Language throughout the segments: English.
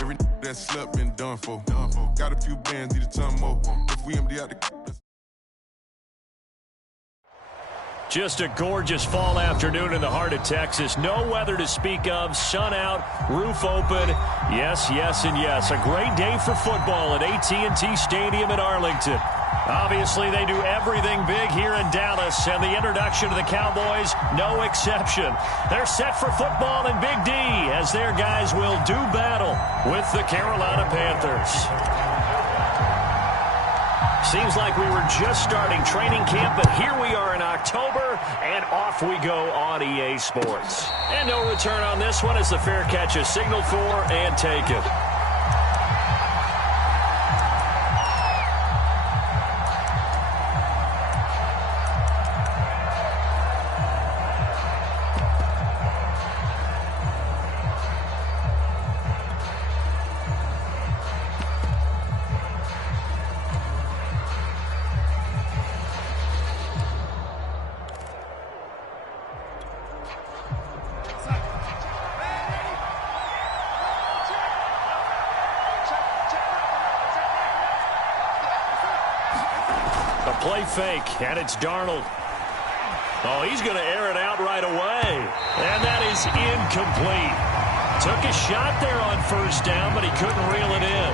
Every that slept been done for. Got a few bands, need a ton more. If we empty out the... Just a gorgeous fall afternoon in the heart of Texas. No weather to speak of. Sun out, roof open. Yes, yes, and yes. A great day for football at AT&T Stadium in Arlington. Obviously, they do everything big here in Dallas, and the introduction to the Cowboys, no exception. They're set for football in Big D as their guys will do battle with the Carolina Panthers. Seems like we were just starting training camp, but here we are in October, and off we go on EA Sports. And no return on this one as the fair catch is signaled for and taken. Play fake, and it's Darnold. Oh, he's going to air it out right away. And that is incomplete. Took a shot there on first down, but he couldn't reel it in.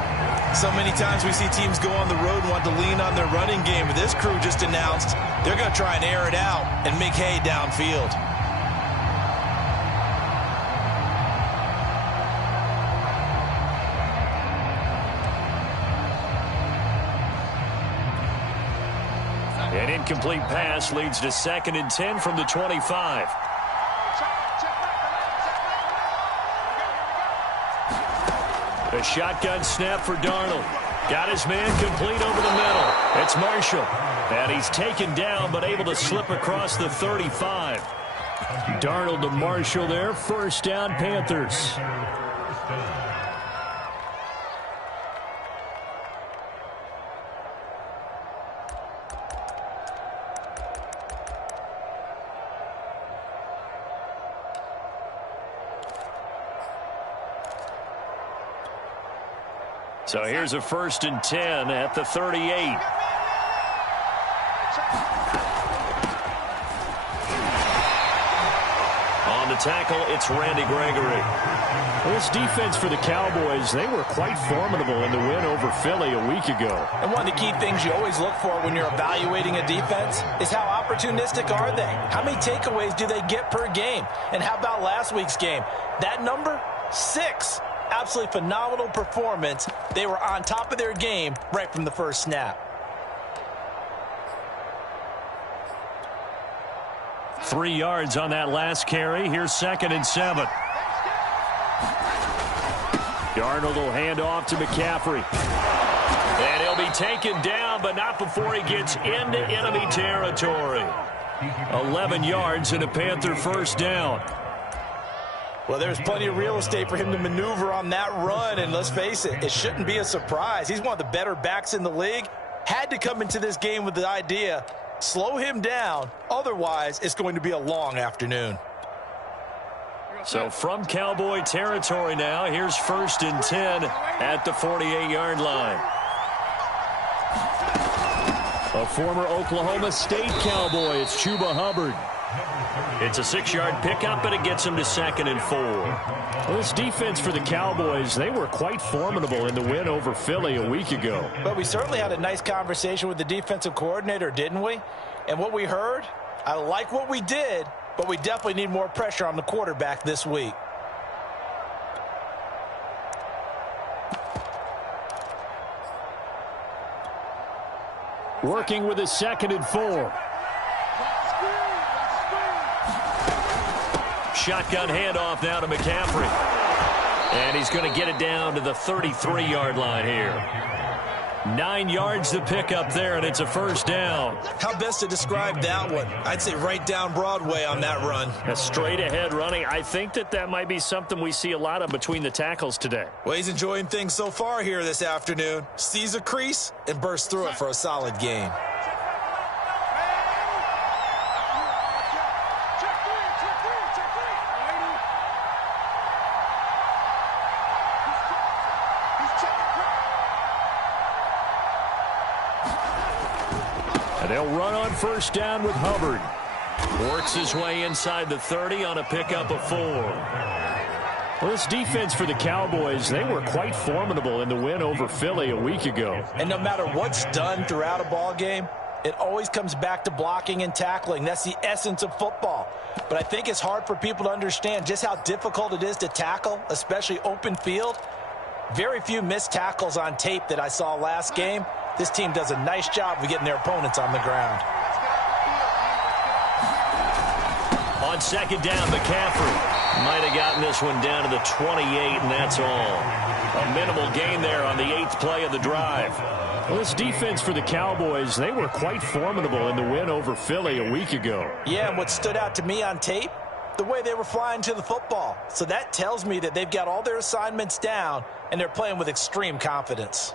So many times we see teams go on the road and want to lean on their running game, but this crew just announced they're going to try and air it out and make hay downfield. An incomplete pass leads to 2nd and 10 from the 25. A shotgun snap for Darnold. Got his man complete over the middle. It's Marshall. And he's taken down but able to slip across the 35. Darnold to Marshall there. First down, Panthers. So here's a 1st and 10 at the 38. On the tackle, it's Randy Gregory. This defense for the Cowboys, they were quite formidable in the win over Philly a week ago. And one of the key things you always look for when you're evaluating a defense is how opportunistic are they? How many takeaways do they get per game? And how about last week's game? That number, 6. Absolutely phenomenal performance. They were on top of their game right from the first snap. 3 yards on that last carry. Here's 2nd and 7. Darnold will hand off to McCaffrey. And he'll be taken down, but not before he gets into enemy territory. 11 yards and a Panther first down. Well, there's plenty of real estate for him to maneuver on that run, and let's face it, it shouldn't be a surprise. He's one of the better backs in the league. Had to come into this game with the idea, slow him down, otherwise it's going to be a long afternoon. So from Cowboy territory now, here's 1st and 10 at the 48-yard line. A former Oklahoma State Cowboy, it's Chuba Hubbard. It's a 6-yard pickup, and it gets him to 2nd and 4. Well, this defense for the Cowboys, they were quite formidable in the win over Philly a week ago. But we certainly had a nice conversation with the defensive coordinator, didn't we? And what we heard, I like what we did, but we definitely need more pressure on the quarterback this week. Working with a 2nd and 4. Shotgun handoff now to McCaffrey. And he's going to get it down to the 33-yard line here. 9 yards to pick up there, and it's a first down. How best to describe that one? I'd say right down Broadway on that run. A straight-ahead running. I think that might be something we see a lot of between the tackles today. Well, he's enjoying things so far here this afternoon. Sees a crease and bursts through it for a solid gain. They'll run on first down with Hubbard. Works his way inside the 30 on a pickup of 4. Well, this defense for the Cowboys, they were quite formidable in the win over Philly a week ago. And no matter what's done throughout a ball game, it always comes back to blocking and tackling. That's the essence of football. But I think it's hard for people to understand just how difficult it is to tackle, especially open field. Very few missed tackles on tape that I saw last game. This team does a nice job of getting their opponents on the ground. On second down, McCaffrey might have gotten this one down to the 28, and that's all. A minimal gain there on the 8th play of the drive. Well, this defense for the Cowboys, they were quite formidable in the win over Philly a week ago. Yeah, and what stood out to me on tape, the way they were flying to the football. So that tells me that they've got all their assignments down, and they're playing with extreme confidence.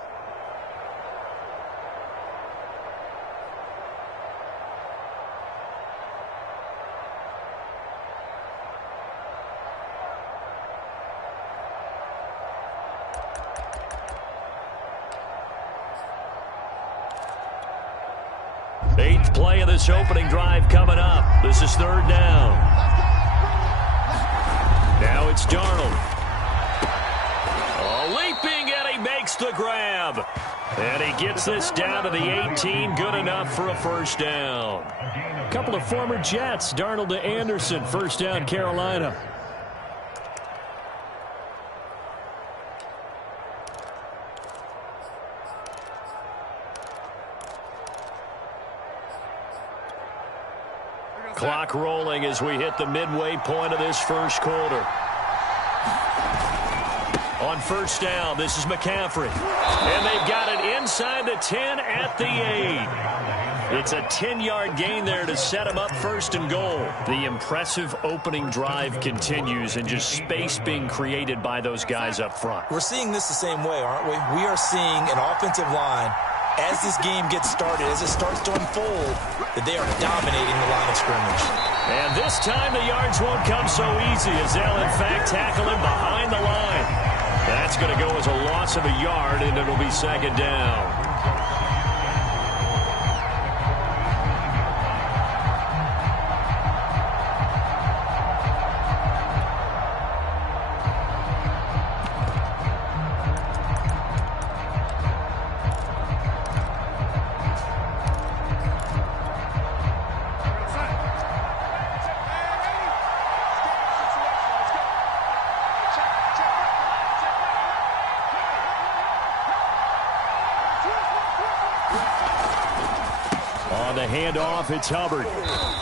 Eighth play of this opening drive coming up. This is third down. Now it's Darnold. Leaping, and he makes the grab. And he gets this down to the 18. Good enough for a first down. A couple of former Jets. Darnold to Anderson. First down, Carolina. Clock rolling as we hit the midway point of this first quarter. On first down, this is McCaffrey. And they've got it inside the 10 at the 8. It's a 10-yard gain there to set him up first and goal. The impressive opening drive continues, and just space being created by those guys up front. We're seeing this the same way, aren't we? We are seeing an offensive line, as this game gets started, as it starts to unfold, that they are dominating the line of scrimmage. And this time the yards won't come so easy, as they'll in fact tackle him behind the line. That's going to go as a loss of a yard, and it'll be second down. Handoff, it's Hubbard.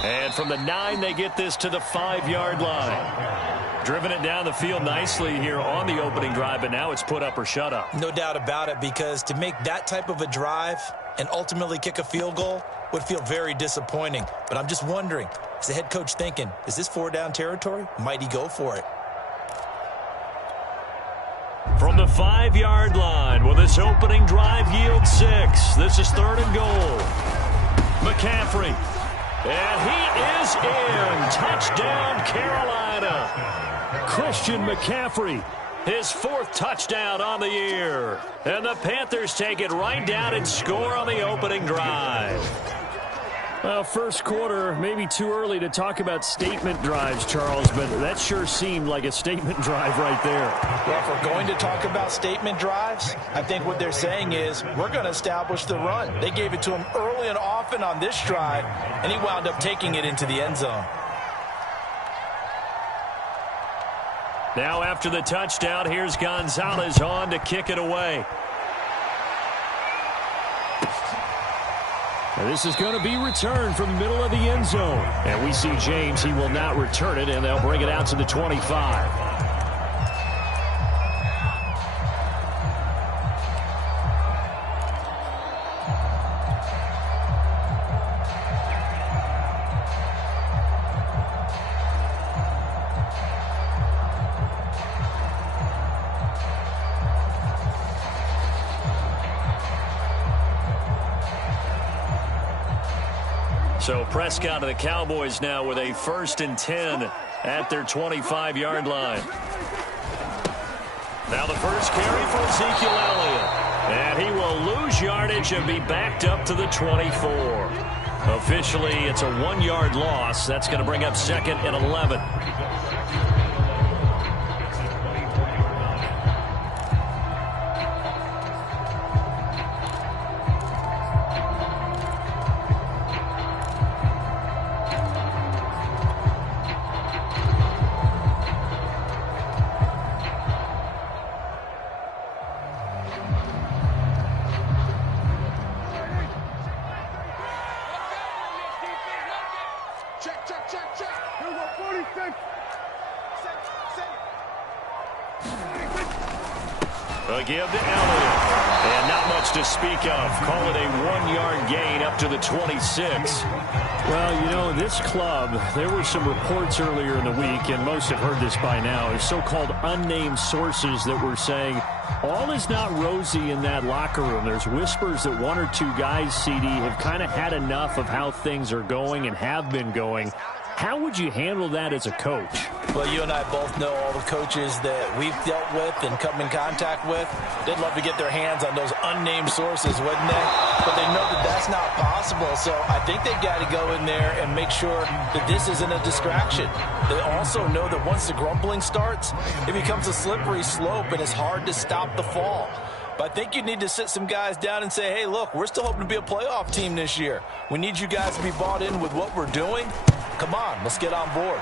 And from the 9, they get this to the 5-yard line. Driven it down the field nicely here on the opening drive, but now it's put up or shut up. No doubt about it, because to make that type of a drive and ultimately kick a field goal would feel very disappointing. But I'm just wondering, is the head coach thinking, is this 4-down territory? Might he go for it? From the 5-yard line, will this opening drive yield 6? This is third and goal. McCaffrey, and he is in. Touchdown, Carolina. Christian McCaffrey, his 4th touchdown on the year. And the Panthers take it right down and score on the opening drive. Well, first quarter, maybe too early to talk about statement drives, Charles, but that sure seemed like a statement drive right there. Well, if we're going to talk about statement drives, I think what they're saying is we're going to establish the run. They gave it to him early and often on this drive, and he wound up taking it into the end zone. Now after the touchdown, here's Gonzalez on to kick it away. And this is going to be returned from the middle of the end zone. And we see James, he will not return it, and they'll bring it out to the 25. So Prescott of the Cowboys now with a 1st and 10 at their 25-yard line. Now the first carry for Ezekiel Elliott. And he will lose yardage and be backed up to the 24. Officially, it's a 1-yard loss. That's going to bring up 2nd and 11. A give to Elliott. And not much to speak of. Call it a 1-yard gain up to the 26. Well, you know, this club, there were some reports earlier in the week, and most have heard this by now, is so-called unnamed sources that were saying all is not rosy in that locker room. There's whispers that 1 or 2 guys, CD, have kind of had enough of how things are going and have been going. How would you handle that as a coach? Well, you and I both know all the coaches that we've dealt with and come in contact with. They'd love to get their hands on those unnamed sources, wouldn't they? But they know that that's not possible. So I think they've got to go in there and make sure that this isn't a distraction. They also know that once the grumbling starts, it becomes a slippery slope and it's hard to stop the fall. But I think you need to sit some guys down and say, hey, look, we're still hoping to be a playoff team this year. We need you guys to be bought in with what we're doing. Come on, let's get on board.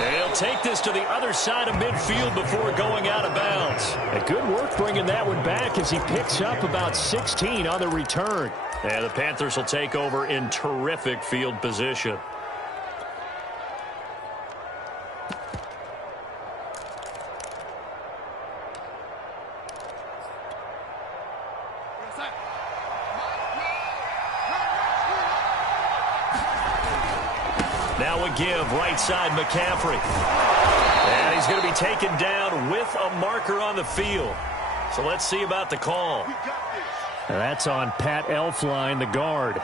They'll take this to the other side of midfield before going out of bounds. And good work bringing that one back as he picks up about 16 on the return. And the Panthers will take over in terrific field position. Now a give, right side McCaffrey. And he's going to be taken down with a marker on the field. So let's see about the call. And that's on Pat Elflein, the guard.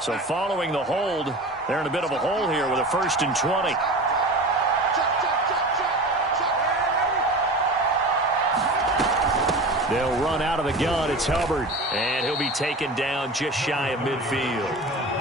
So following the hold, they're in a bit of a hole here with a 1st and 20. They'll run out of the gun. It's Hubbard. And he'll be taken down just shy of midfield.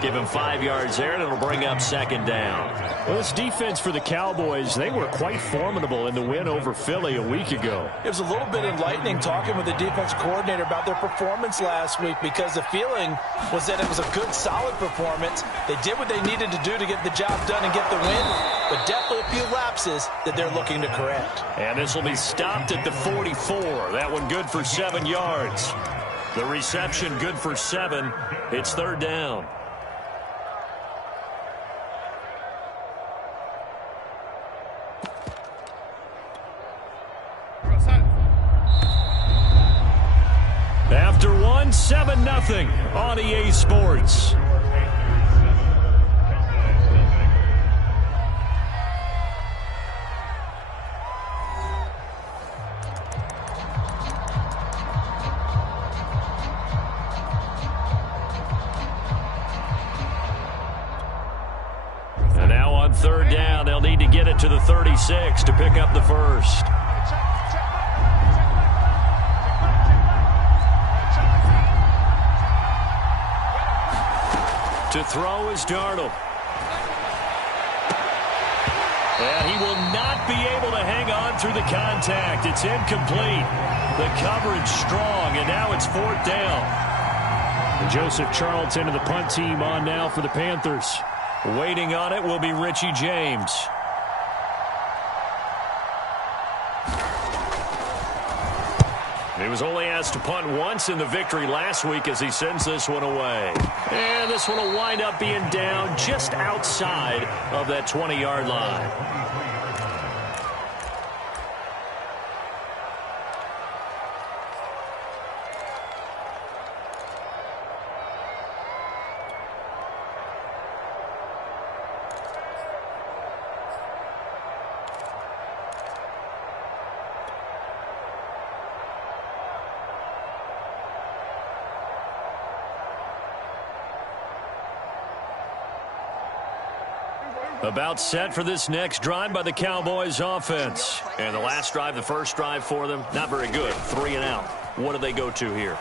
Give him 5 yards there, and it'll bring up 2nd down. Well, this defense for the Cowboys, they were quite formidable in the win over Philly a week ago. It was a little bit enlightening talking with the defense coordinator about their performance last week because the feeling was that it was a good, solid performance. They did what they needed to do to get the job done and get the win, but definitely a few lapses that they're looking to correct. And this will be stopped at the 44. That one good for 7 yards. The reception good for 7. It's 3rd down. After one, 7-0 on EA Sports. And now on 3rd down, they'll need to get it to the 36 to pick up the first. To throw is Darnold. And he will not be able to hang on through the contact. It's incomplete. The coverage strong, and now it's 4th down. And Joseph Charlton and the punt team on now for the Panthers. Waiting on it will be Richie James. He was only asked to punt once in the victory last week as he sends this one away. And this one will wind up being down just outside of that 20-yard line. About set for this next drive by the Cowboys offense. And the last drive, the first drive for them, not very good. 3 and out. What do they go to here?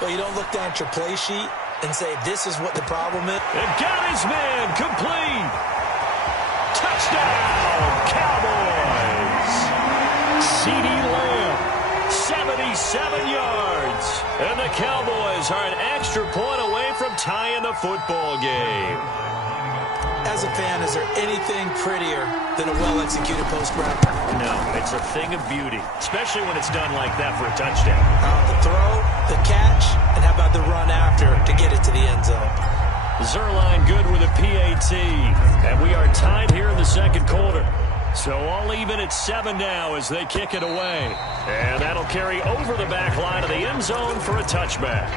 Well, you don't look down at your play sheet and say, this is what the problem is. And got his man complete. Touchdown, Cowboys. CeeDee Lamb, 77 yards. And the Cowboys are an extra point away from tying the football game. As a fan, is there anything prettier than a well-executed post-route? No, it's a thing of beauty, especially when it's done like that for a touchdown. The throw, the catch, and how about the run after to get it to the end zone? Zerline good with a PAT. And we are tied here in the second quarter. So all even at 7 now as they kick it away. And that'll carry over the back line of the end zone for a touchback.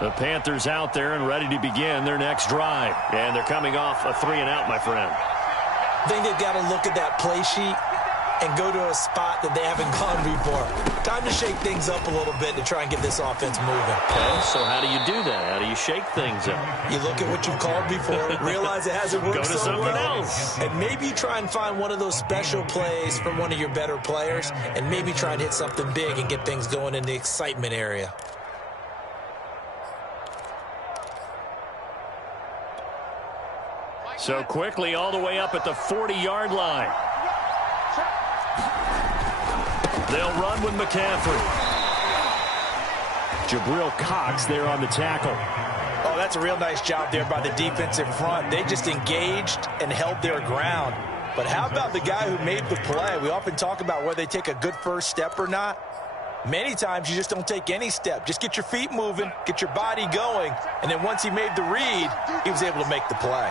The Panthers out there and ready to begin their next drive. And they're coming off a 3 and out, my friend. I think they've got to look at that play sheet and go to a spot that they haven't gone before. Time to shake things up a little bit to try and get this offense moving. Okay, so how do you do that? How do you shake things up? You look at what you've called before, realize it hasn't worked Go to so something well, else. and maybe try and find one of those special plays from one of your better players, and maybe try and hit something big and get things going in the excitement area. So quickly all the way up at the 40-yard line. They'll run with McCaffrey. Jabril Cox there on the tackle. Oh, that's a real nice job there by the defensive front. They just engaged and held their ground. But how about the guy who made the play? We often talk about whether they take a good first step or not. Many times you just don't take any step. Just get your feet moving, get your body going, and then once he made the read, he was able to make the play.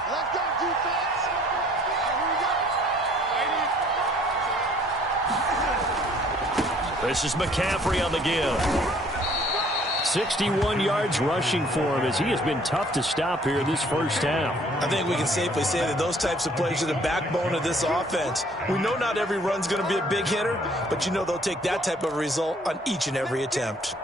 This is McCaffrey on the give. 61 yards rushing for him as he has been tough to stop here this first half. I think we can safely say that those types of plays are the backbone of this offense. We know not every run's going to be a big hitter, but you know they'll take that type of result on each and every attempt.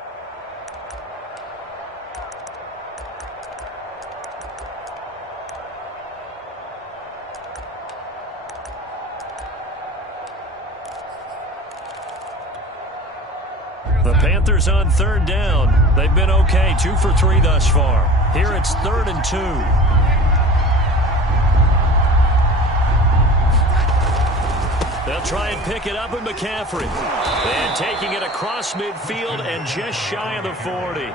The Panthers on 3rd down. They've been okay, 2 for 3 thus far. Here it's 3rd and 2. They'll try and pick it up with McCaffrey. And taking it across midfield and just shy of the 40.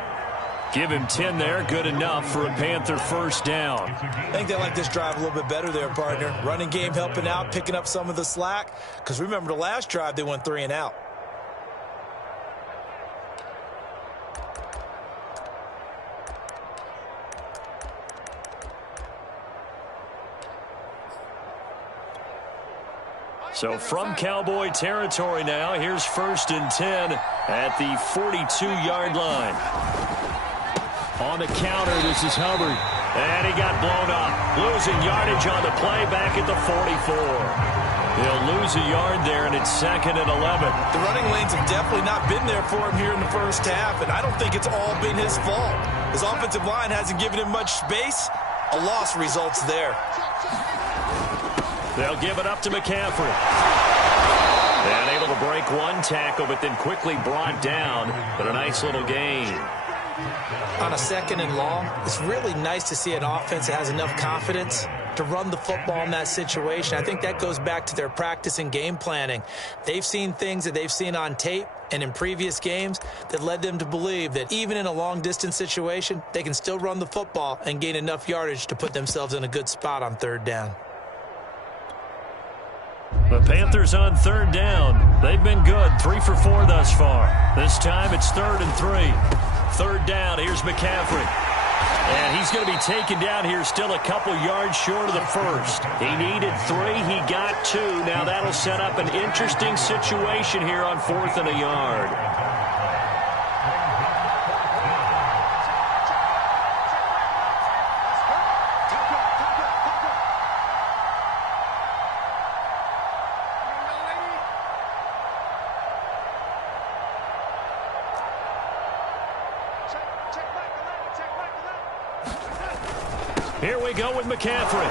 Give him 10 there, good enough for a Panther first down. I think they like this drive a little bit better there, partner. Running game helping out, picking up some of the slack. Because remember the last drive, they went 3 and out. So from Cowboy territory now, here's 1st and 10 at the 42-yard line. On the counter, this is Hubbard. And he got blown up. Losing yardage on the play back at the 44. He'll lose a yard there, and it's 2nd and 11. The running lanes have definitely not been there for him here in the first half, and I don't think it's all been his fault. His offensive line hasn't given him much space. A loss results there. They'll give it up to McCaffrey. And able to break one tackle, but then quickly brought down. But a nice little gain. On a 2nd and long, it's really nice to see an offense that has enough confidence to run the football in that situation. I think that goes back to their practice and game planning. They've seen things that they've seen on tape and in previous games that led them to believe that even in a long-distance situation, they can still run the football and gain enough yardage to put themselves in a good spot on 3rd down. The Panthers on 3rd down. They've been good, 3 for 4 thus far. This time it's 3rd and 3. 3rd down, here's McCaffrey. And he's going to be taken down here still a couple yards short of the first. He needed 3, he got 2. Now that'll set up an interesting situation here on 4th and a yard. Here we go with McCaffrey.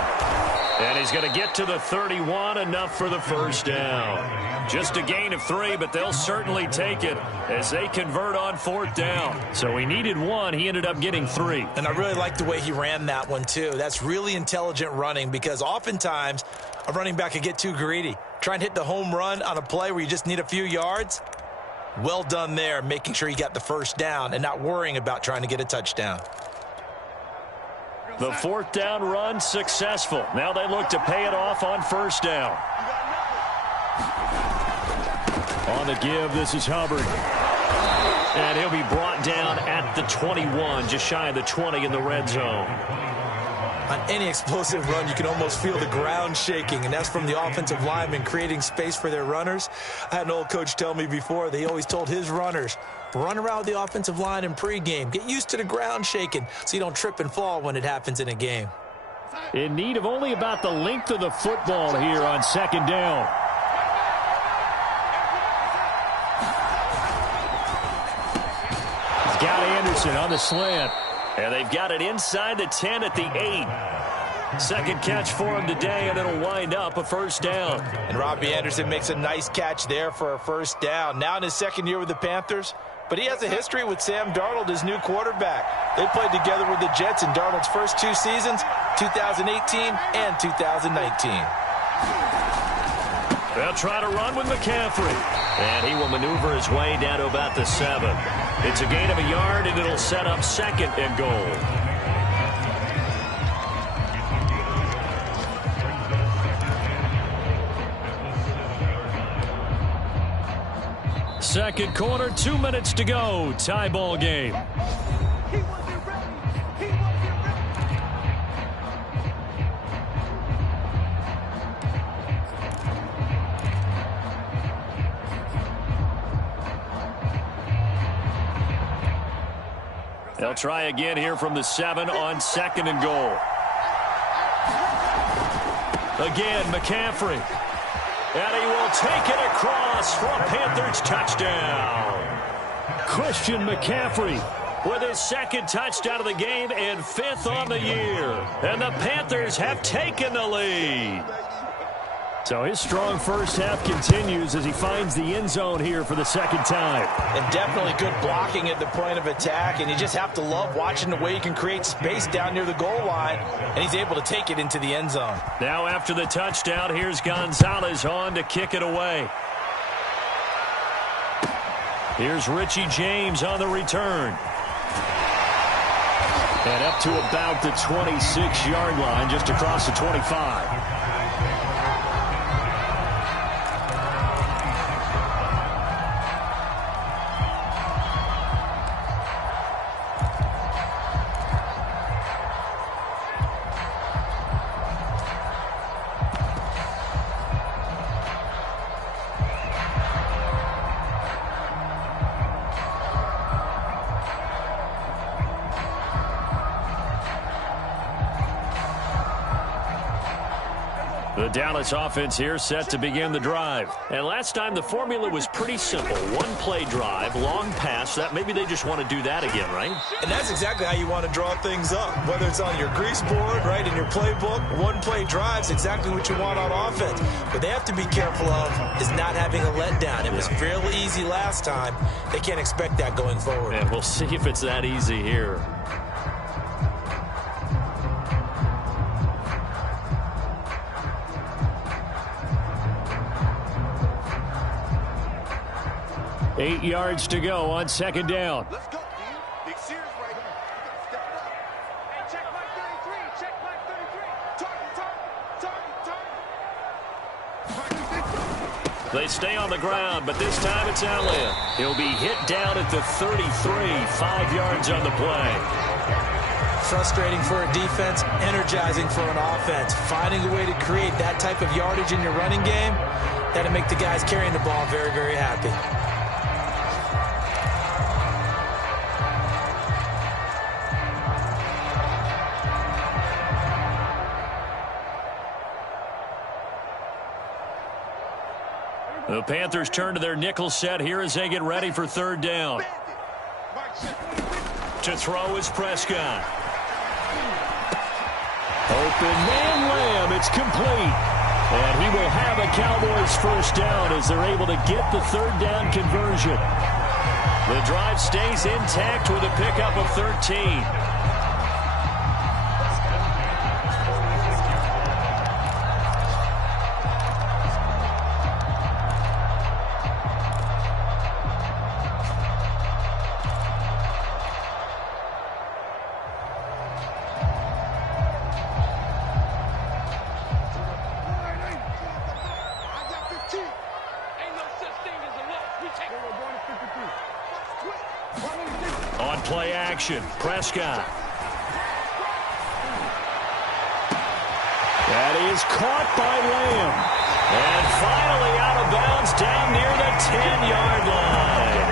And he's going to get to the 31, enough for the first down. Just a gain of 3, but they'll certainly take it as they convert on 4th down. So he needed 1. He ended up getting 3. And I really like the way he ran that one, too. That's really intelligent running because oftentimes a running back can get too greedy. Try and hit the home run on a play where you just need a few yards. Well done there, making sure he got the first down and not worrying about trying to get a touchdown. The 4th down run successful. Now they look to pay it off on 1st down. On the give, this is Hubbard. And he'll be brought down at the 21, just shy of the 20 in the red zone. On any explosive run, you can almost feel the ground shaking, and that's from the offensive linemen creating space for their runners. I had an old coach tell me before, they always told his runners, run around the offensive line in pregame. Get used to the ground shaking so you don't trip and fall when it happens in a game. In need of only about the length of the football here on 2nd down. He's got Anderson on the slant. And they've got it inside the 10 at the 8. Second catch for him today, and it'll wind up a 1st down. And Robbie Anderson makes a nice catch there for a 1st down. Now in his 2nd year with the Panthers, but he has a history with Sam Darnold, his new quarterback. They played together with the Jets in Darnold's first 2 seasons, 2018 and 2019. They'll try to run with McCaffrey. And he will maneuver his way down to about the 7. It's a gain of a yard, and it'll set up 2nd and goal. Second quarter, 2 minutes to go. Tie ball game. They'll try again here from the 7 on 2nd and goal. Again, McCaffrey. And he will take it across for a Panthers touchdown. Christian McCaffrey with his 2nd touchdown of the game and 5th on the year. And the Panthers have taken the lead. So his strong first half continues as he finds the end zone here for the 2nd time. And definitely good blocking at the point of attack. And you just have to love watching the way he can create space down near the goal line. And he's able to take it into the end zone. Now after the touchdown, here's Gonzalez on to kick it away. Here's Richie James on the return. And up to about the 26-yard line, just across the 25. The Dallas offense here set to begin the drive. And last time the formula was pretty simple. One play drive, long pass. That maybe they just want to do that again, right? And that's exactly how you want to draw things up. Whether it's on your grease board, right, in your playbook, one play drive's exactly what you want on offense. What they have to be careful of is not having a letdown. It was fairly easy last time. They can't expect that going forward. And we'll see if it's that easy here. Eight yards to go on 2nd down. Let's go, dude. Big Sears right here. Step it up. Hey, check Mike 33. Check Mike 33. Target. They stay on the ground, but this time it's Elliott. He'll be hit down at the 33, 5 yards on the play. Frustrating for a defense, energizing for an offense. Finding a way to create that type of yardage in your running game, that'll make the guys carrying the ball very, very happy. The Panthers turn to their nickel set here as they get ready for 3rd down. To throw is Prescott. Open man Lamb. It's complete. And he will have a Cowboys first down as they're able to get the third down conversion. The drive stays intact with a pickup of 13. On play action, Prescott. That is caught by Lamb. And finally out of bounds down near the 10-yard line.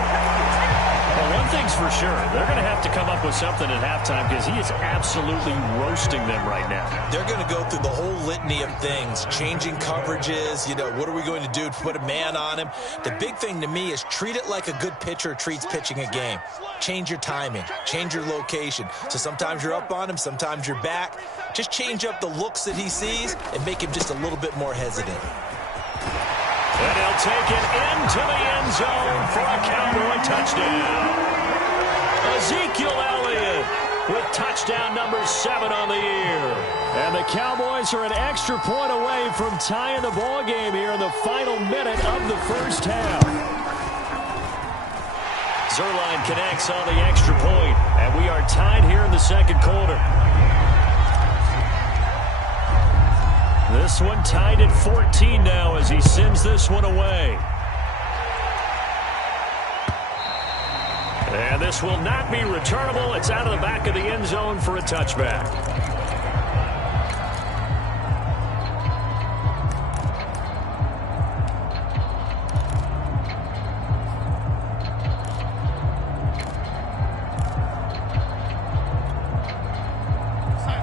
Well, one thing's for sure. They're going to have to come up with something at halftime because he is absolutely roasting them right now. They're going to go through the whole litany of things, changing coverages, what are we going to do to put a man on him? The big thing to me is treat it like a good pitcher treats pitching a game. Change your timing, change your location. So sometimes you're up on him, sometimes you're back. Just change up the looks that he sees and make him just a little bit more hesitant. And he'll take it into the end zone for a Cowboy touchdown. Ezekiel Elliott with touchdown number 7 on the year. And the Cowboys are an extra point away from tying the ball game here in the final minute of the first half. Zerline connects on the extra point, and we are tied here in the second quarter. This one tied at 14 now as he sends this one away. And this will not be returnable. It's out of the back of the end zone for a touchback.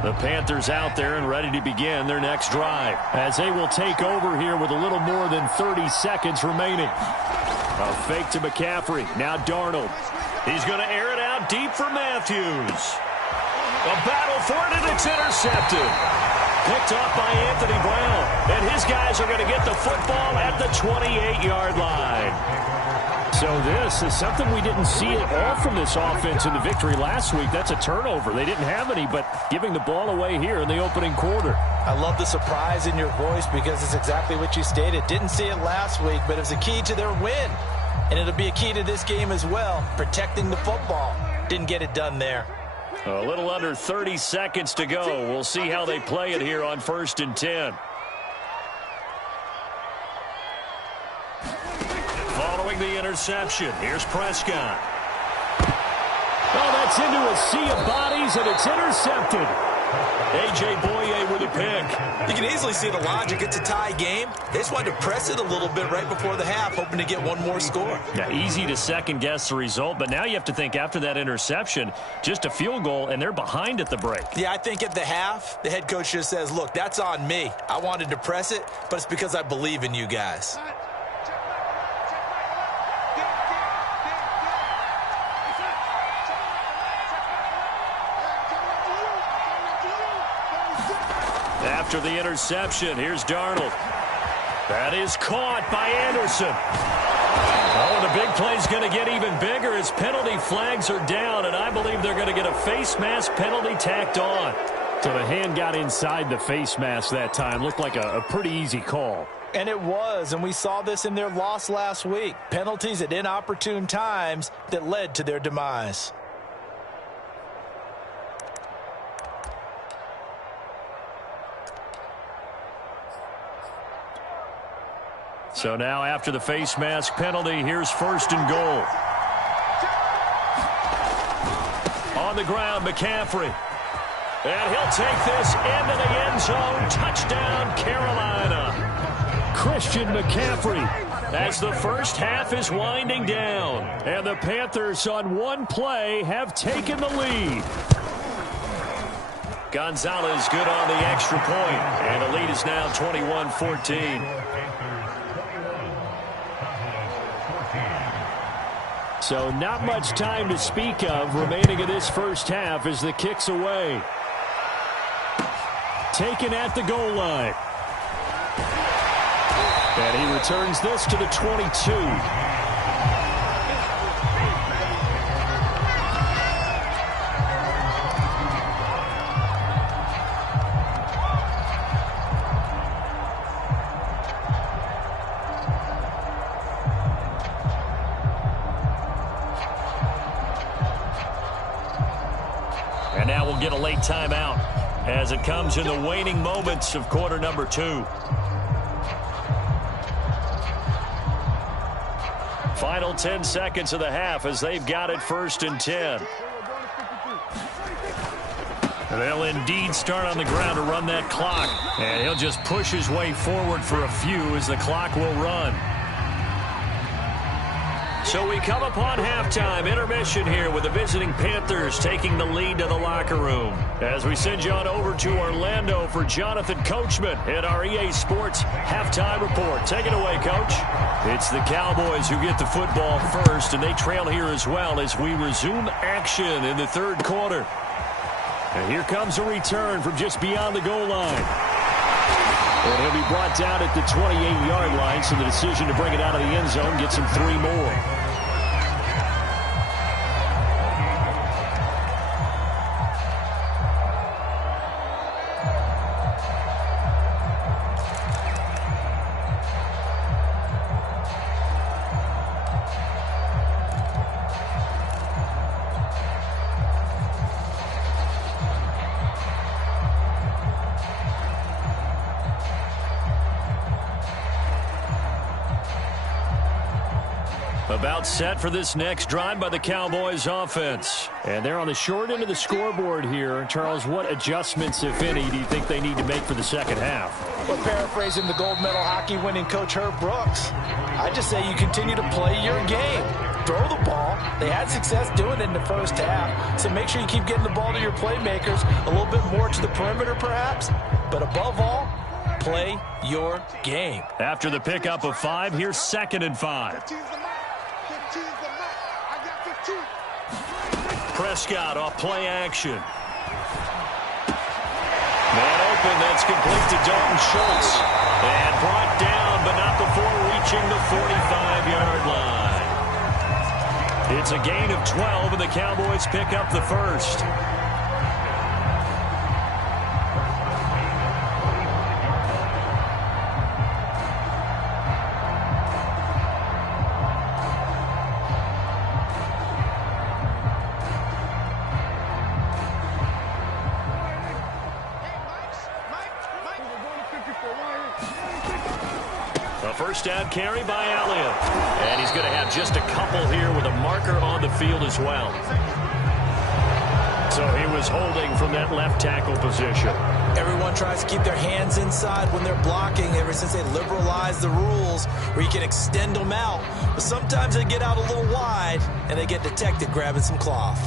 The Panthers out there and ready to begin their next drive as they will take over here with a little more than 30 seconds remaining. A fake to McCaffrey. Now Darnold. He's going to air it out deep for Matthews. A battle for it, and it's intercepted. Picked off by Anthony Brown. And his guys are going to get the football at the 28-yard line. So this is something we didn't see at all from this offense in the victory last week. That's a turnover. They didn't have any, but giving the ball away here in the opening quarter. I love the surprise in your voice because it's exactly what you stated. Didn't see it last week, but it was a key to their win. And it'll be a key to this game as well, protecting the football. Didn't get it done there. A little under 30 seconds to go. We'll see how they play it here on 1st and 10. Following the interception, here's Prescott. Oh, that's into a sea of bodies, and it's intercepted. A.J. Boye with a pick. You can easily see the logic. It's a tie game. They just wanted to press it a little bit right before the half, hoping to get one more score. Yeah, easy to second-guess the result, but now you have to think after that interception, just a field goal, and they're behind at the break. Yeah, I think at the half, the head coach just says, look, that's on me. I wanted to press it, but it's because I believe in you guys. After the interception, here's Darnold. That is caught by Anderson. Oh, the big play's going to get even bigger as penalty flags are down, and I believe they're going to get a face mask penalty tacked on. So the hand got inside the face mask that time. Looked like a pretty easy call. And it was, and we saw this in their loss last week. Penalties at inopportune times that led to their demise. So now after the face mask penalty, here's 1st and goal. On the ground, McCaffrey. And he'll take this into the end zone. Touchdown, Carolina. Christian McCaffrey. As the first half is winding down. And the Panthers on one play have taken the lead. Gonzalez good on the extra point. And the lead is now 21-14. So not much time to speak of remaining in this first half as the kick's away. taken at the goal line. And he returns this to the 22. And now we'll get a late timeout as it comes in the waning moments of quarter number 2. Final 10 seconds of the half as they've got it 1st and 10. They'll indeed start on the ground to run that clock. And he'll just push his way forward for a few as the clock will run. So we come upon halftime, intermission here with the visiting Panthers taking the lead to the locker room. As we send you on over to Orlando for Jonathan Coachman at our EA Sports Halftime Report. Take it away, Coach. It's the Cowboys who get the football first, and they trail here as well as we resume action in the 3rd quarter. And here comes a return from just beyond the goal line. And he'll be brought down at the 28-yard line, so the decision to bring it out of the end zone gets him 3 more. About set for this next drive by the Cowboys offense. And they're on the short end of the scoreboard here. Charles, what adjustments, if any, do you think they need to make for the second half? Well, paraphrasing the gold medal hockey winning coach Herb Brooks, I just say you continue to play your game. Throw the ball. They had success doing it in the first half, so make sure you keep getting the ball to your playmakers, a little bit more to the perimeter perhaps, but above all, play your game. After the pickup of 5, here's 2nd and 5. Prescott off play action. Man open, that's complete to Dalton Schultz. And brought down, but not before reaching the 45-yard line. It's a gain of 12, and the Cowboys pick up the first. First down carry by Elliott. And he's going to have just a couple here with a marker on the field as well. So he was holding from that left tackle position. Everyone tries to keep their hands inside when they're blocking ever since they liberalized the rules where you can extend them out. But sometimes they get out a little wide and they get detected grabbing some cloth.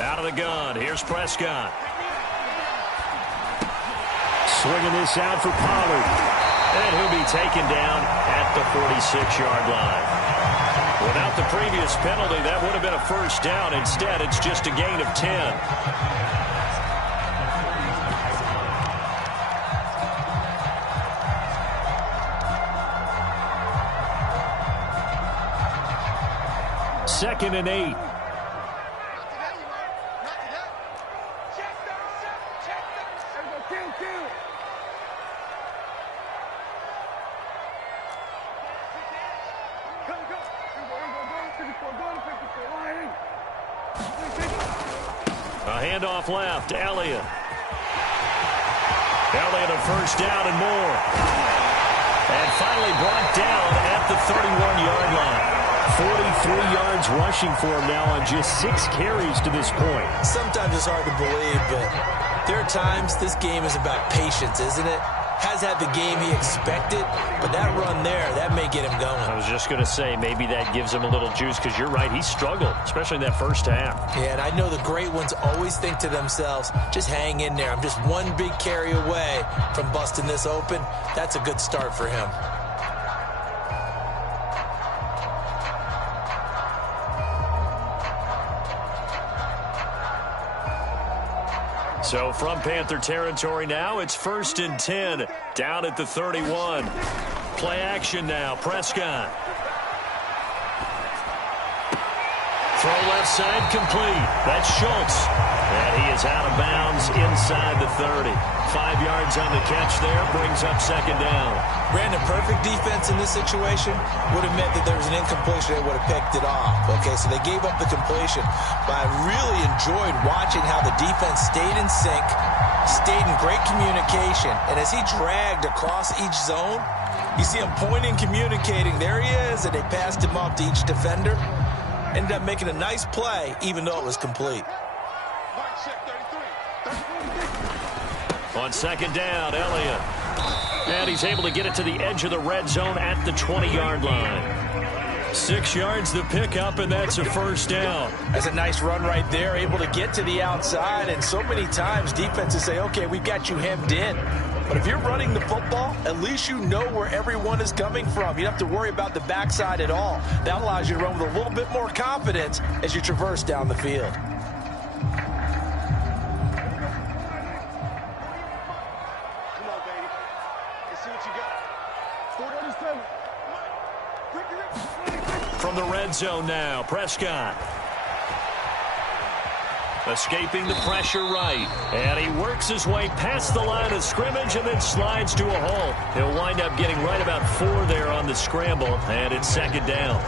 Out of the gun, here's Prescott. Swinging this out for Pollard. And he'll be taken down at the 46-yard line. Without the previous penalty, that would have been a first down. Instead, it's just a gain of 10. Second and 8. A handoff left, Elliott. Elliott a first down and more. And finally brought down at the 31-yard line. 43 yards rushing for him now on just 6 carries to this point. Sometimes it's hard to believe, but there are times this game is about patience, isn't it? Has had the game he expected, but that run there, that may get him going. I was just going to say, maybe that gives him a little juice, because you're right, he struggled, especially in that first half. Yeah, and I know the great ones always think to themselves, just hang in there. I'm just one big carry away from busting this open. That's a good start for him. So from Panther territory now, it's 1st and 10, down at the 31. Play action now, Prescott. Throw left side complete. That's Schultz. And he is out of bounds inside the 30. 5 yards on the catch there, brings up 2nd down. Brandon, perfect defense in this situation would have meant that there was an incompletion. They would have picked it off. Okay, so they gave up the completion. But I really enjoyed watching how the defense stayed in sync, stayed in great communication. And as he dragged across each zone, you see him pointing, communicating. There he is, and they passed him off to each defender. Ended up making a nice play, even though it was complete. On 2nd down, Elliott. And he's able to get it to the edge of the red zone at the 20-yard line. 6 yards the pickup, and that's a 1st down. That's a nice run right there, able to get to the outside. And so many times defenses say, okay, we've got you hemmed in. But if you're running the football, at least you know where everyone is coming from. You don't have to worry about the backside at all. That allows you to run with a little bit more confidence as you traverse down the field. From the red zone now, Prescott. Escaping the pressure right. And he works his way past the line of scrimmage and then slides to a hole. He'll wind up getting right about 4 there on the scramble, and it's 2nd down.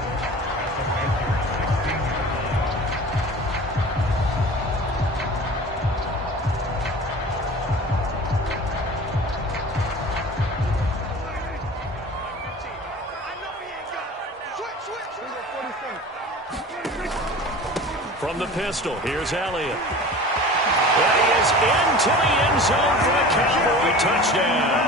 From the pistol, here's Elliott. And he is into the end zone for a Cowboy touchdown.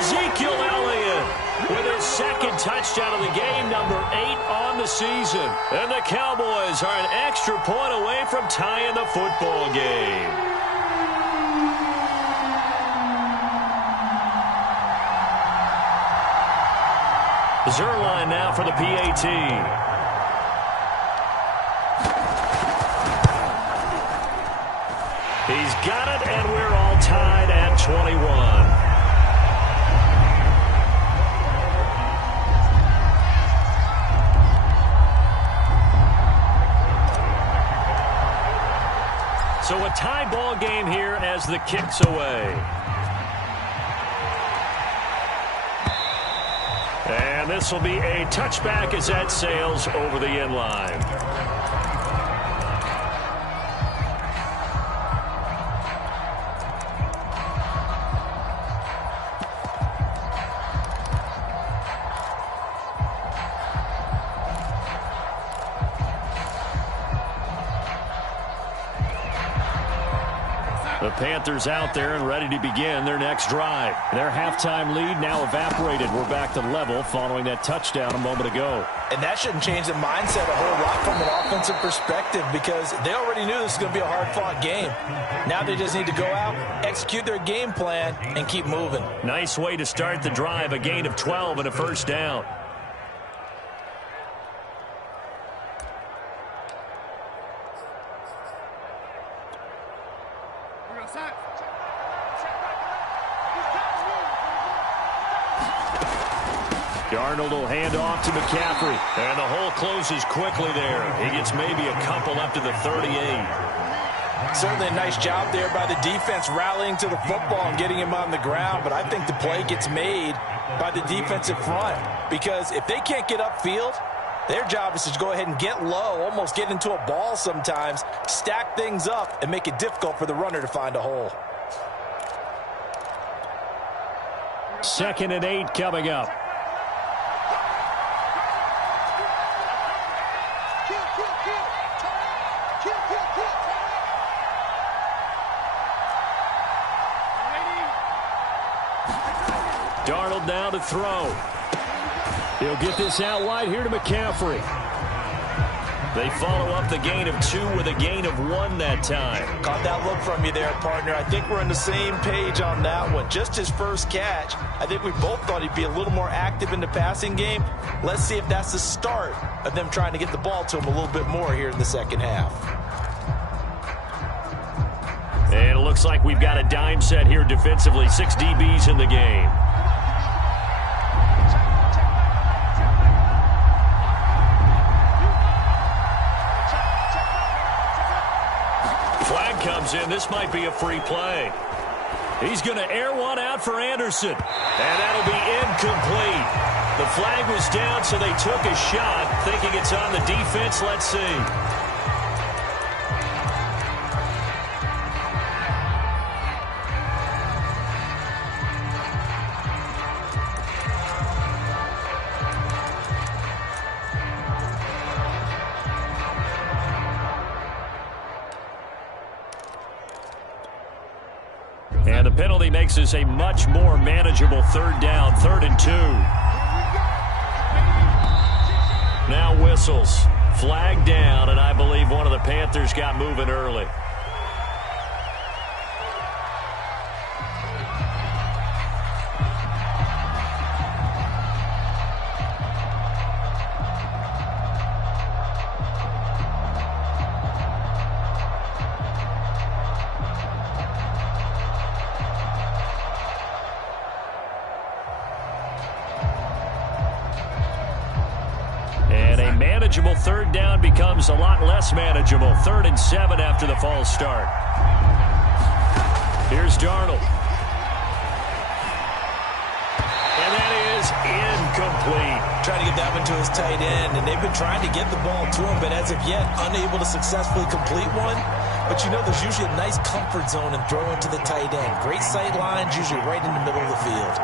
Ezekiel Elliott with his 2nd touchdown of the game, number 8 on the season. And the Cowboys are an extra point away from tying the football game. Zerline now for the PAT. He's got it, and we're all tied at 21. So a tie ball game here as the kick's away. And this will be a touchback as that sails over the end line. The Panthers out there and ready to begin their next drive. Their halftime lead now evaporated. We're back to level following that touchdown a moment ago. And that shouldn't change the mindset a whole lot from an offensive perspective, because they already knew this was going to be a hard-fought game. Now they just need to go out, execute their game plan, and keep moving. Nice way to start the drive, a gain of 12 and a 1st down. Darnold will hand off to McCaffrey. And the hole closes quickly there. He gets maybe a couple up to the 38. Certainly a nice job there by the defense rallying to the football and getting him on the ground. But I think the play gets made by the defensive front, because if they can't get upfield, their job is to go ahead and get low, almost get into a ball sometimes, stack things up, and make it difficult for the runner to find a hole. 2nd and 8 coming up. Darnold now to throw. He'll get this out wide here to McCaffrey. They follow up the gain of 2 with a gain of 1 that time. Caught that look from you there, partner. I think we're on the same page on that one. Just his first catch. I think we both thought he'd be a little more active in the passing game. Let's see if that's the start of them trying to get the ball to him a little bit more here in the second half. Looks like we've got a dime set here defensively. 6 DBs in the game. Flag comes in. This might be a free play. He's going to air one out for Anderson. And that'll be incomplete. The flag was down, so they took a shot, thinking it's on the defense. Let's see. And the penalty makes this a much more manageable 3rd down, 3rd and 2. Now whistles. Flag down, and I believe one of the Panthers got moving early. Manageable 3rd down becomes a lot less manageable. 3rd and 7 after the false start. Here's Darnold. And that is incomplete. Trying to get that one to his tight end, and they've been trying to get the ball to him, but as of yet, unable to successfully complete one. But you know, there's usually a nice comfort zone in throwing to the tight end. Great sight lines, usually right in the middle of the field.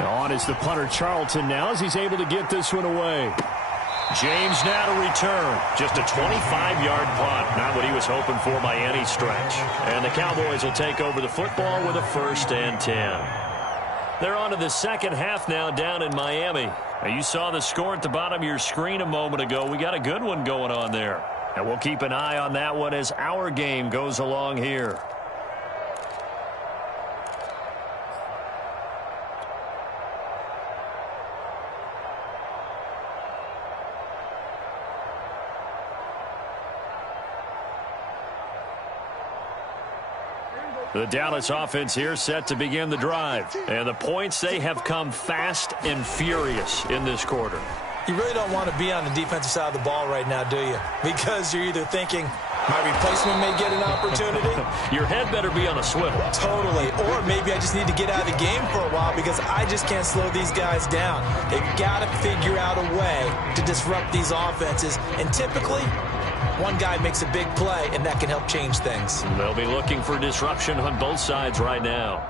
On is the punter Charlton now as he's able to get this one away. James now to return. Just a 25-yard punt. Not what he was hoping for by any stretch. And the Cowboys will take over the football with a 1st and 10. They're on to the second half now down in Miami. Now, you saw the score at the bottom of your screen a moment ago. We got a good one going on there. And we'll keep an eye on that one as our game goes along here. The Dallas offense here set to begin the drive. And the points, they have come fast and furious in this quarter. You really don't want to be on the defensive side of the ball right now, do you? Because you're either thinking, my replacement may get an opportunity. Your head better be on a swivel. Totally. Or maybe I just need to get out of the game for a while because I just can't slow these guys down. They've got to figure out a way to disrupt these offenses. And typically, one guy makes a big play, and that can help change things. They'll be looking for disruption on both sides right now.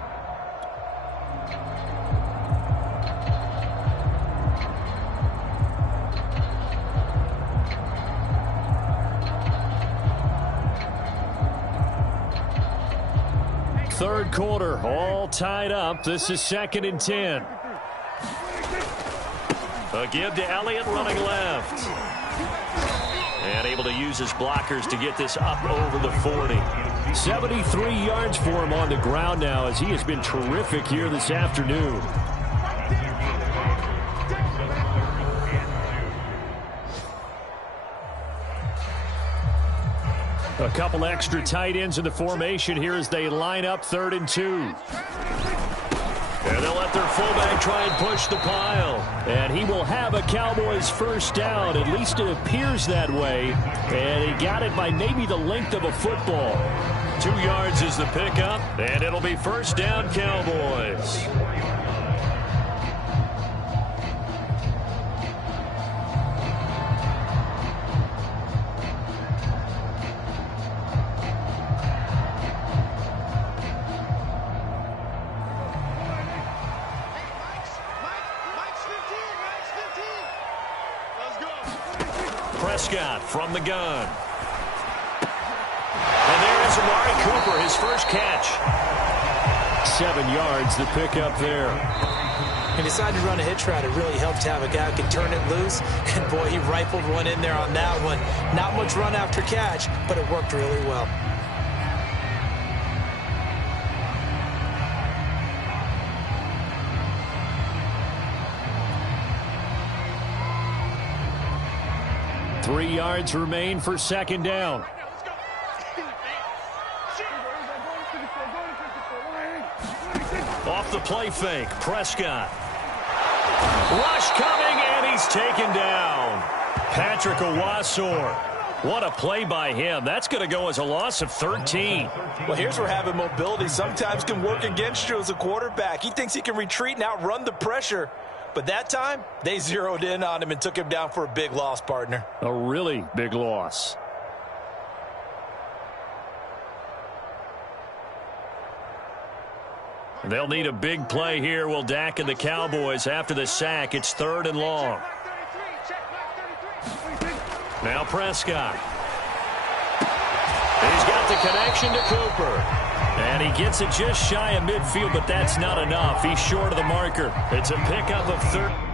Third quarter, all tied up. This is 2nd and 10. A give to Elliott running left. And able to use his blockers to get this up over the 40. 73 yards for him on the ground now as he has been terrific here this afternoon. A couple extra tight ends in the formation here as they line up 3rd and 2. And they'll let their fullback try and push the pile. And he will have a Cowboys 1st down. At least it appears that way. And he got it by maybe the length of a football. 2 yards is the pickup. And it'll be 1st down Cowboys. Prescott from the gun. And there is Amari Cooper, his first catch. 7 yards, the pickup there. He decided to run a hitch route. It really helped to have a guy who can turn it loose. And, boy, he rifled one in there on that one. Not much run after catch, but it worked really well. 3 yards remain for second down. Off the play fake, Prescott. Rush coming, and he's taken down. Patrick Owasor. What a play by him. That's going to go as a loss of 13. Well, here's where having mobility sometimes can work against you as a quarterback. He thinks he can retreat and outrun the pressure. But that time, they zeroed in on him and took him down for a big loss, partner. A really big loss. They'll need a big play here. Will Dak and the Cowboys after the sack. It's 3rd and long. Now Prescott. He's got the connection to Cooper. And he gets it just shy of midfield, but that's not enough. He's short of the marker. It's a pickup of 3rd.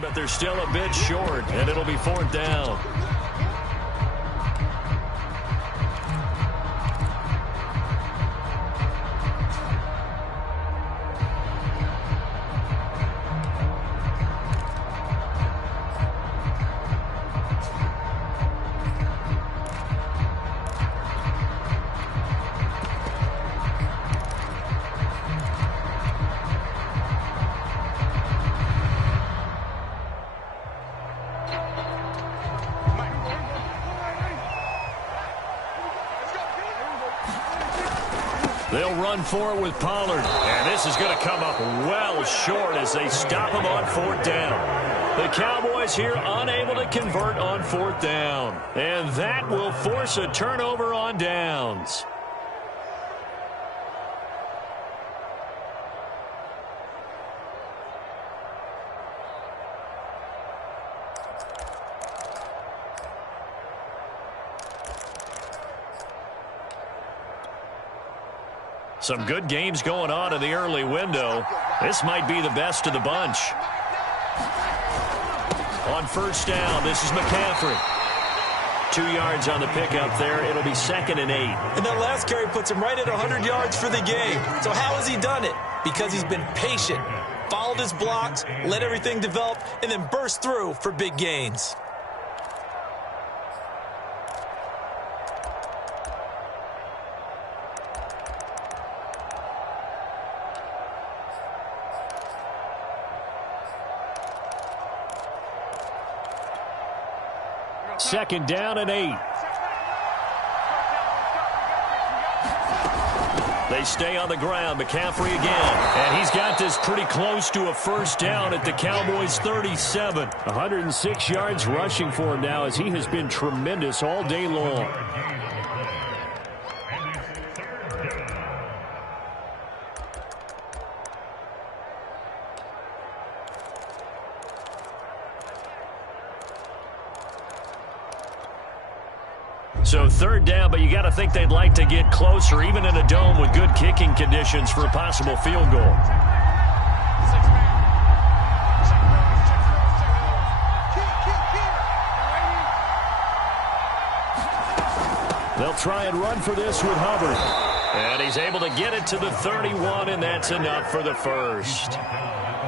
But they're still a bit short, and it'll be 4th down. They'll run for it with Pollard. And this is going to come up well short as they stop him on 4th down. The Cowboys here unable to convert on 4th down. And that will force a turnover on downs. Some good games going on in the early window. This might be the best of the bunch. On 1st down, this is McCaffrey. 2 yards on the pickup there. It'll be 2nd and 8. And that last carry puts him right at 100 yards for the game. So how has he done it? Because he's been patient, followed his blocks, let everything develop, and then burst through for big gains. Second down and 8. They stay on the ground. McCaffrey again. And he's got this pretty close to a 1st down at the Cowboys' 37. 106 yards rushing for him now as he has been tremendous all day long. So 3rd down, but you got to think they'd like to get closer, even in a dome with good kicking conditions for a possible field goal. They'll try and run for this with Hubbard. And he's able to get it to the 31, and that's enough for the first.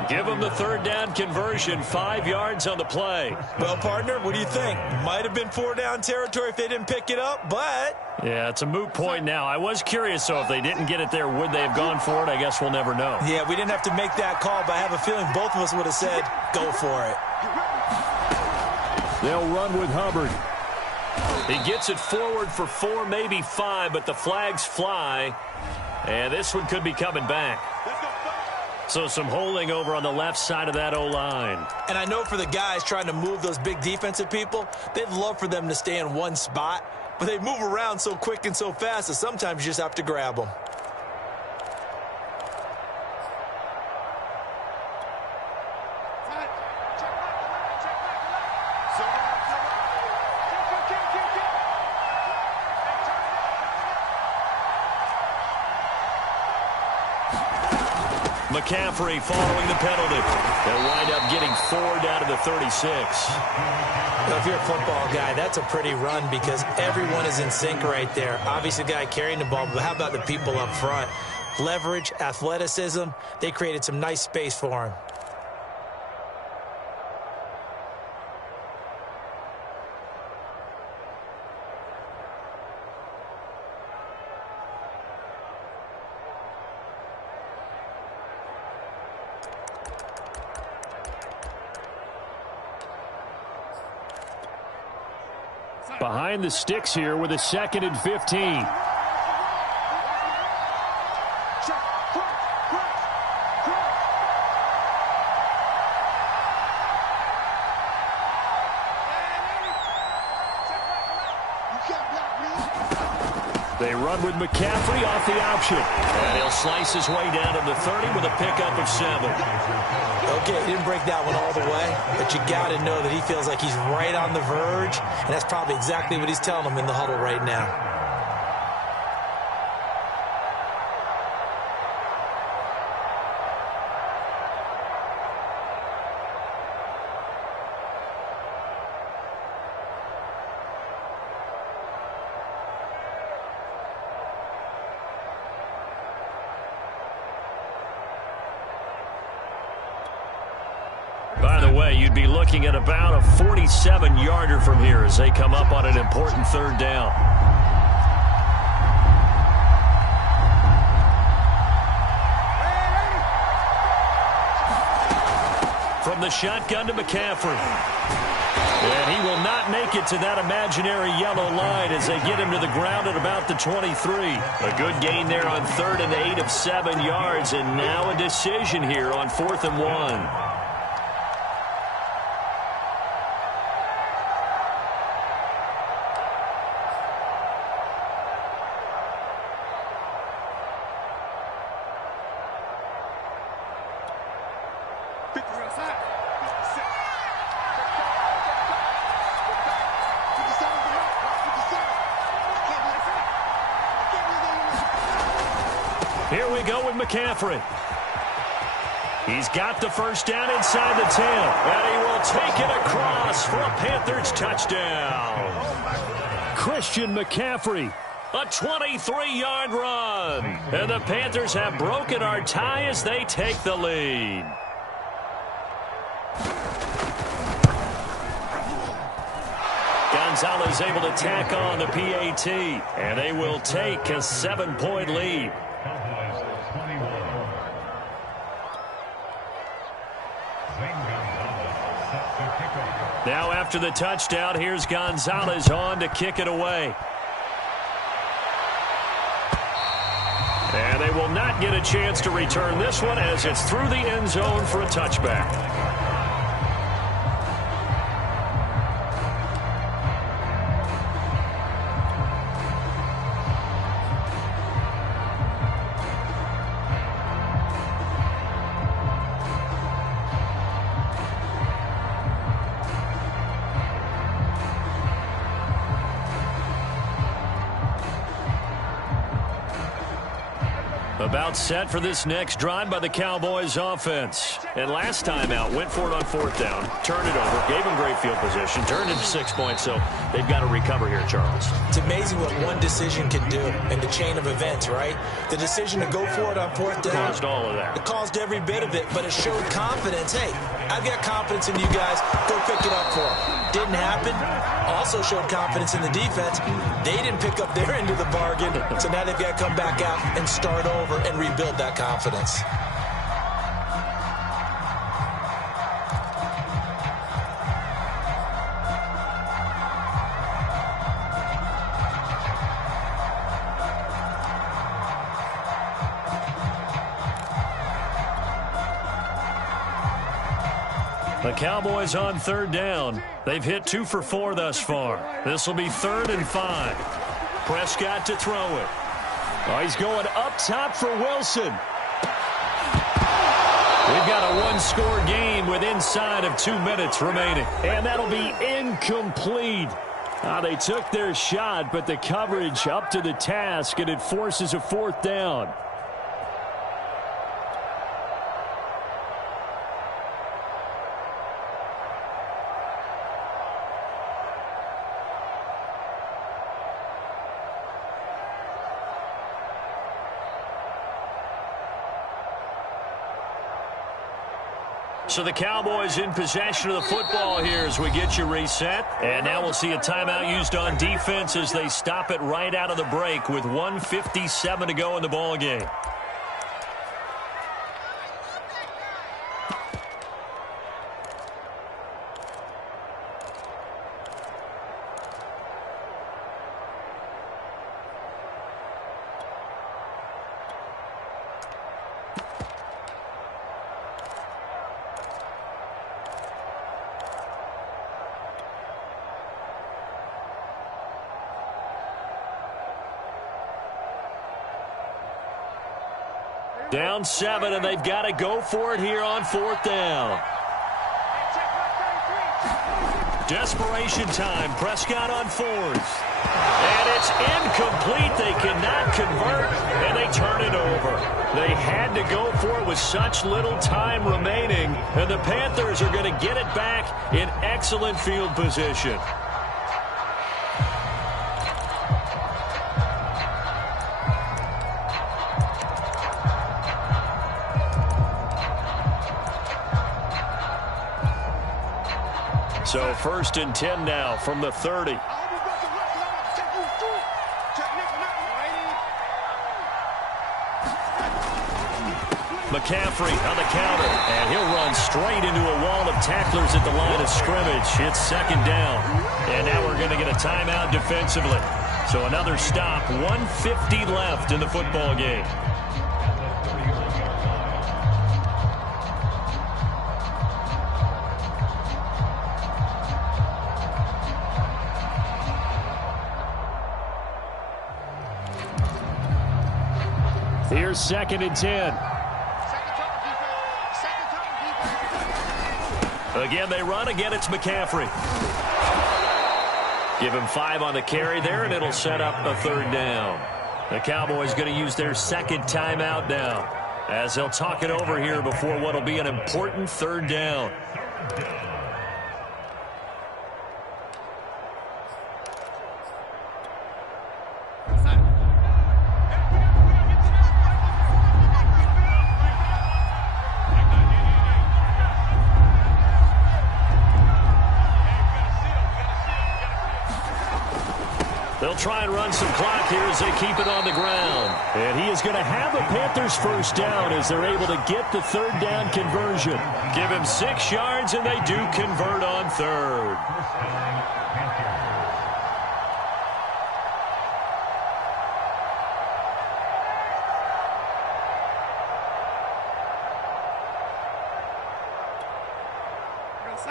Give them the 3rd down conversion, 5 yards on the play. Well, partner, what do you think? Might have been 4-down territory if they didn't pick it up, but... Yeah, it's a moot point now. I was curious, though, if they didn't get it there, would they have gone for it? I guess we'll never know. Yeah, we didn't have to make that call, but I have a feeling both of us would have said, go for it. They'll run with Hubbard. He gets it forward for 4, maybe 5, but the flags fly. And this one could be coming back. So some holding over on the left side of that O-line. And I know for the guys trying to move those big defensive people, they'd love for them to stay in one spot. But they move around so quick and so fast that sometimes you just have to grab them. McCaffrey following the penalty. They'll wind up getting 4 down to the 36. Well, if you're a football guy, that's a pretty run because everyone is in sync right there. Obviously, the guy carrying the ball, but how about the people up front? Leverage, athleticism, they created some nice space for him. Behind the sticks here with a 2nd and 15. They run with McCaffrey off the option. And he'll slice his way down to the 30 with a pickup of 7. Okay, he didn't break that one all the way, but you got to know that he feels like he's right on the verge, and that's probably exactly what he's telling them in the huddle right now. By the way, you'd be looking at about a 47-yarder from here as they come up on an important 3rd down. From the shotgun to McCaffrey. And he will not make it to that imaginary yellow line as they get him to the ground at about the 23. A good gain there on 3rd and 8 of 7 yards, and now a decision here on 4th and 1. Here we go with McCaffrey. He's got the 1st down inside the 10. And he will take it across for a Panthers touchdown. Christian McCaffrey. A 23-yard run. And the Panthers have broken our tie as they take the lead. Gonzalez able to tack on the PAT. And they will take a 7-point lead. Now after the touchdown, here's Gonzalez on to kick it away. And they will not get a chance to return this one as it's through the end zone for a touchback. About set for this next drive by the Cowboys offense. And last time out, went for it on 4th down, turned it over, gave them great field position, turned into 6 points, so they've got to recover here, Charles. It's amazing what one decision can do in the chain of events, right? The decision to go for it on 4th down. Caused all of that. It caused every bit of it, but it showed confidence. Hey, I've got confidence in you guys. Go pick it up for them. Didn't happen. Also showed confidence in the defense. They didn't pick up their end of the bargain, so now they've got to come back out and start over and rebuild that confidence. The Cowboys on 3rd down. They've hit 2 for 4 thus far. This will be 3rd and 5. Prescott to throw it. Oh, he's going up top for Wilson. We've got a one-score game with inside of 2 minutes remaining. And that'll be incomplete. They took their shot, but the coverage up to the task, and it forces a 4th down. So the Cowboys in possession of the football here as we get you reset. And now we'll see a timeout used on defense as they stop it right out of the break with 1:57 to go in the ball game. Down 7, and they've got to go for it here on 4th down. Desperation time. Prescott on 4th. And it's incomplete. They cannot convert, and they turn it over. They had to go for it with such little time remaining, and the Panthers are going to get it back in excellent field position. So 1st and 10 now from the 30. McCaffrey on the counter, and he'll run straight into a wall of tacklers at the line of scrimmage. It's 2nd down, and now we're going to get a timeout defensively. So another stop, 1:50 left in the football game. Here's 2nd and 10. Again, they run. Again, it's McCaffrey. Give him 5 on the carry there, and it'll set up a 3rd down. The Cowboys going to use their 2nd timeout now, as they'll talk it over here before what will be an important 3rd down. They'll try and run some clock here as they keep it on the ground. And he is going to have a Panthers 1st down as they're able to get the 3rd down conversion. Give him 6 yards, and they do convert on 3rd.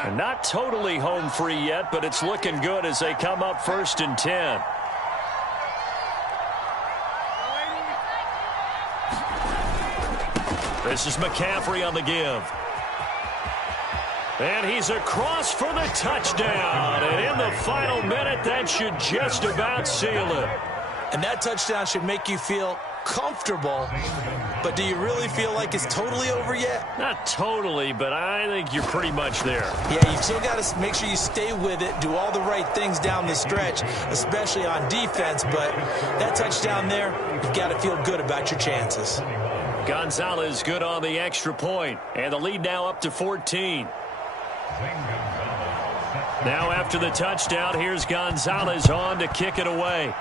And not totally home free yet, but it's looking good as they come up 1st and 10. This is McCaffrey on the give. And he's across for the touchdown. And in the final minute, that should just about seal it. And that touchdown should make you feel comfortable. But do you really feel like it's totally over yet? Not totally, but I think you're pretty much there. Yeah, you've still got to make sure you stay with it, do all the right things down the stretch, especially on defense. But that touchdown there, you've got to feel good about your chances. Gonzalez good on the extra point, and the lead now up to 14. Now after the touchdown, here's Gonzalez on to kick it away.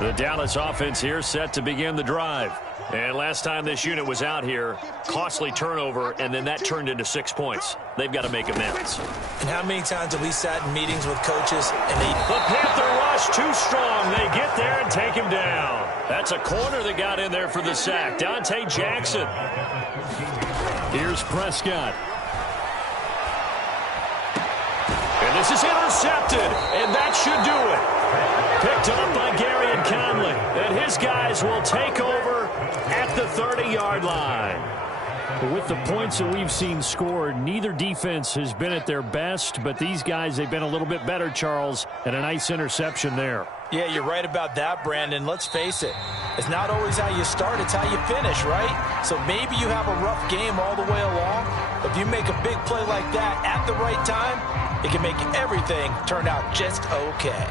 The Dallas offense here set to begin the drive. And last time this unit was out here, costly turnover, and then that turned into 6 points. They've got to make amends. And how many times have we sat in meetings with coaches and they... The Panther rush too strong. They get there and take him down. That's a corner that got in there for the sack. Dante Jackson. Here's Prescott. And this is intercepted, and that should do it. Picked up by Gary and Conley. And his guys will take over at the 30-yard line. With the points that we've seen scored, neither defense has been at their best, but these guys, they've been a little bit better, Charles, and a nice interception there. Yeah, you're right about that, Brandon. Let's face it. It's not always how you start, it's how you finish, right? So maybe you have a rough game all the way along, but if you make a big play like that at the right time, it can make everything turn out just okay.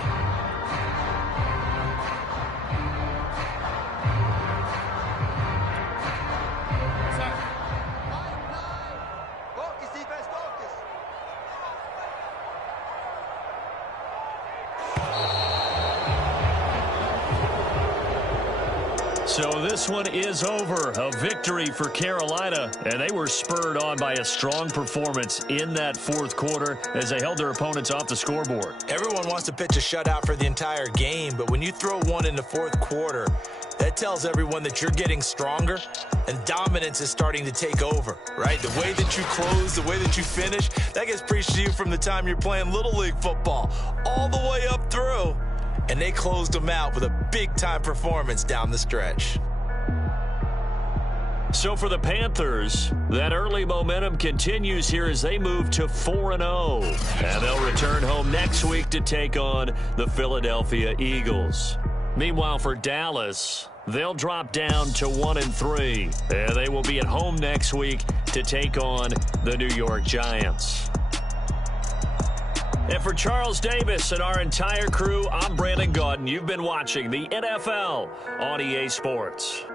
So this one is over. A victory for Carolina, and they were spurred on by a strong performance in that fourth quarter as they held their opponents off the scoreboard. Everyone wants to pitch a shutout for the entire game, but when you throw one in the fourth quarter, that tells everyone that you're getting stronger and dominance is starting to take over, right? The way that you close, the way that you finish, that gets preached to you from the time you're playing Little League football all the way up through. And they closed them out with a big-time performance down the stretch. So for the Panthers, that early momentum continues here as they move to 4-0. And they'll return home next week to take on the Philadelphia Eagles. Meanwhile, for Dallas, they'll drop down to 1-3. And they will be at home next week to take on the New York Giants. And for Charles Davis and our entire crew, I'm Brandon Gaudin. You've been watching the NFL on EA Sports.